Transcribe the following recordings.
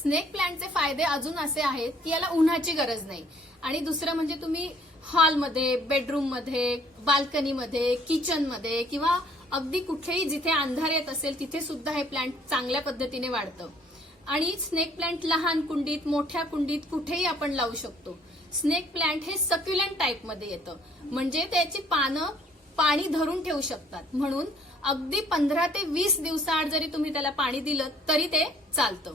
Snake प्लांटचे फायदे अजून असे आहेत की याला उन्हाची गरज नाही आणि दुसरं म्हणजे तुम्ही हॉलमध्ये, बेडरूममध्ये, बाल्कनीमध्ये, किचनमध्ये किंवा अगदी कुठेही जिथे अंधार येत असेल तिथे सुद्धा हे प्लांट चांगल्या पद्धतीने वाढतं. आणि स्नेक प्लांट लहान कुंडीत, मोठ्या कुंडीत कुठेही आपण लावू शकतो. स्नेक प्लांट हे सक्युलंट टाईपमध्ये येतं, म्हणजे त्याची पानं पाणी धरून ठेवू शकतात. म्हणून अगदी 15 ते 20 दिवसाआड जरी तुम्ही त्याला पाणी दिलं तरी ते चालतं.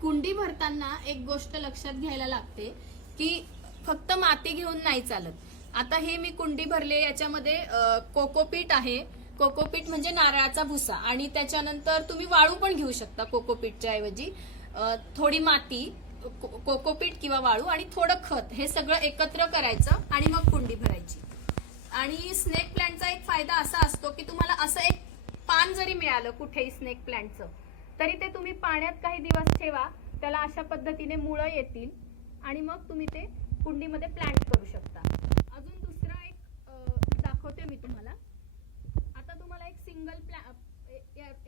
कुंडी भरताना एक गोष्ट लक्षात घ्यायला लागते की फक्त माती घेऊन नाही चालत. आता हे मी कुंडी भरले, याच्यामध्ये कोकोपीट आहे. कोकोपीट म्हणजे नारळाचा भुसा, आणि त्याच्यानंतर तुम्ही वाळू पण घेऊ शकता कोकोपीटच्या ऐवजी. थोडी माती, कोकोपीट किंवा वाळू आणि थोडं खत, हे सगळं एकत्र करायचं आणि मग कुंडी भरायची. आणि स्नेक प्लांटचा एक फायदा असा असतो की तुम्हाला असं एक पान जरी मिळालं कुठेही स्नेक प्लांटचं, तरी ते तुम्ही पाण्यात काही दिवस ठेवा, त्याला अशा पद्धतीने मुळं येतील आणि मग तुम्ही ते कुंडीमध्ये प्लांट करू शकता. अजून दुसरा एक दाखवते मी तुम्हाला. आता तुम्हाला एक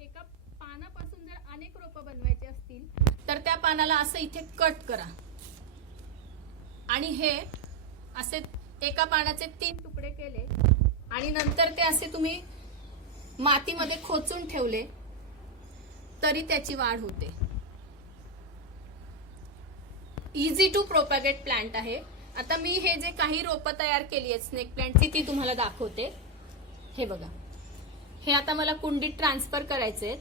एका पानापासून जर अनेक रोपं बनवायचे असतील तर त्या पानाला असं इथे कट करा आणि हे असे एका पानाचे 3 तुकडे केले आणि नंतर ते असे तुम्ही मातीमध्ये खोचून ठेवले तरी त्याची वाढ होते. इझी टू प्रोपॅगेट प्लांट आहे. आता मी हे जे काही रोपं तयार केली आहेत स्नेक प्लांटची ती तुम्हाला दाखवते. हे बघा, हे आता मला कुंडीत ट्रान्सफर करायचे.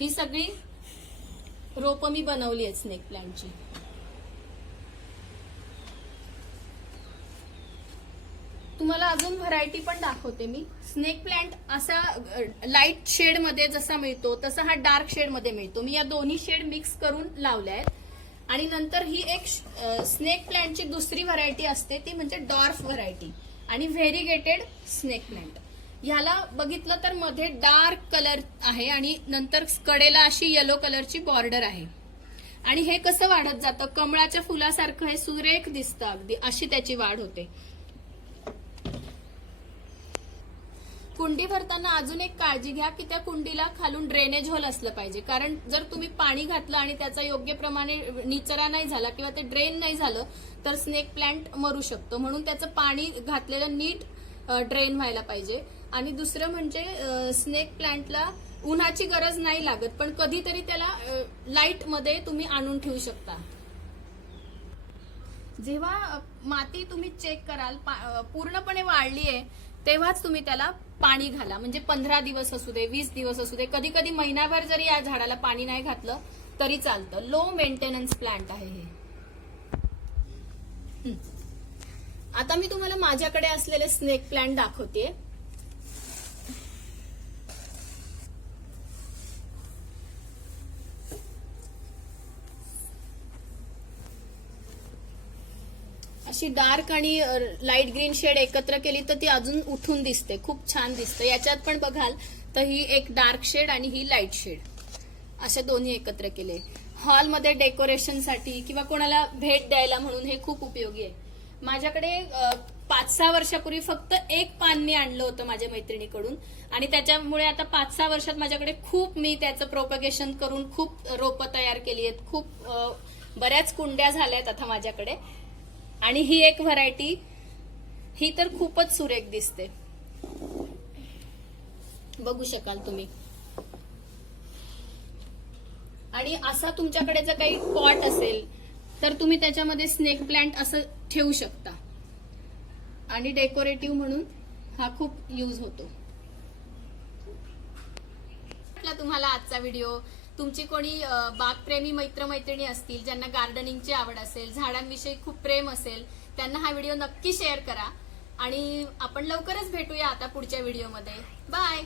ही सगळी रोपं मी बनवली आहेत स्नेक प्लांटची. तुम्हाला अजून व्हरायटी पण दाखवते मी. स्नेक प्लांट असा लाईट शेड मध्ये जसा मिळतो तसा हा डार्क शेड मध्ये मिळतो. मी या दोन्ही शेड मिक्स करून लावल्या आहेत. आणि नंतर ही एक स्नेक प्लांटची दुसरी व्हरायटी असते, ती म्हणजे डॉर्फ व्हरायटी आणि व्हेरीगेटेड स्नेक प्लांट. ह्याला बघितलं तर मध्ये डार्क कलर आहे आणि नंतर कडेला अशी येलो कलरची बॉर्डर आहे. आणि हे कसं वाढत जातं, कमळाच्या फुलासारखं हे सुरेख दिसतं अगदी, अशी त्याची वाढ होते. कुंडी भरताना अजून एक काळजी घ्या की त्या कुंडीला खालून ड्रेनेज होल असलं पाहिजे. कारण जर तुम्ही पाणी घातलं आणि त्याचा योग्य प्रमाणे निचरा नाही झाला किंवा ते ड्रेन नाही झालं तर स्नेक प्लांट मरू शकतो. म्हणून त्याचं पाणी घातलेलं नीट ड्रेन व्हायला पाहिजे. आणि दुसरं म्हणजे स्नेक प्लांटला उन्हाची गरज नाही लागत, पण कधीतरी त्याला लाईट मध्ये तुम्ही आणून ठेवू शकता. जेव्हा माती तुम्ही चेक कराल पूर्णपणे वाढली आहे तेव्हाच तुम्ही त्याला पाणी घाला. म्हणजे 15 दिवस असू दे, 20 दिवस असू दे, कधी कधी महिनाभर जरी या झाडाला पाणी नाही घातलं तरी चालतं. लो मेंटेनन्स प्लांट आहे हे. आता मी तुम्हाला माझ्याकडे असलेले स्नेक प्लांट दाखवते. अशी डार्क आणि लाईट ग्रीन शेड एकत्र केली तर ती अजून उठून दिसते, खूप छान दिसतं. याच्यात पण बघाल तर ही एक डार्क शेड आणि ही लाईट शेड, अशा दोन्ही एकत्र केले. हॉलमध्ये डेकोरेशनसाठी किंवा कोणाला भेट द्यायला म्हणून हे खूप उपयोगी आहे. माझ्याकडे 5-6 वर्षापूर्वी फक्त एक पान मी आणलं होतं माझ्या मैत्रिणीकडून आणि त्याच्यामुळे आता 5-6 वर्षात माझ्याकडे खूप मी त्याचं प्रोपगेशन करून खूप रोपं तयार केली आहेत. खूप बऱ्याच कुंड्या झाल्यात आता माझ्याकडे. आणि ही एक व्हरायटी, ही तर खूपच सुरेख दिसते, बघू शकाल तुम्ही. आणि असा तुमच्याकडे जर काही पॉट असेल तर तुम्ही त्याच्यामध्ये स्नेक प्लांट असं ठेवू शकता आणि डेकोरेटिव्ह म्हणून हा खूप यूज होतो. तुम्हाला आजचा व्हिडिओ, तुमची कोणी बागप्रेमी मैत्रमैत्रिणी असतील ज्यांना गार्डनिंगची आवड असेल, झाडांविषयी खूप प्रेम असेल, त्यांना हा व्हिडिओ नक्की शेअर करा. आणि आपण लवकरच भेटूया आता पुढच्या व्हिडिओमध्ये. बाय.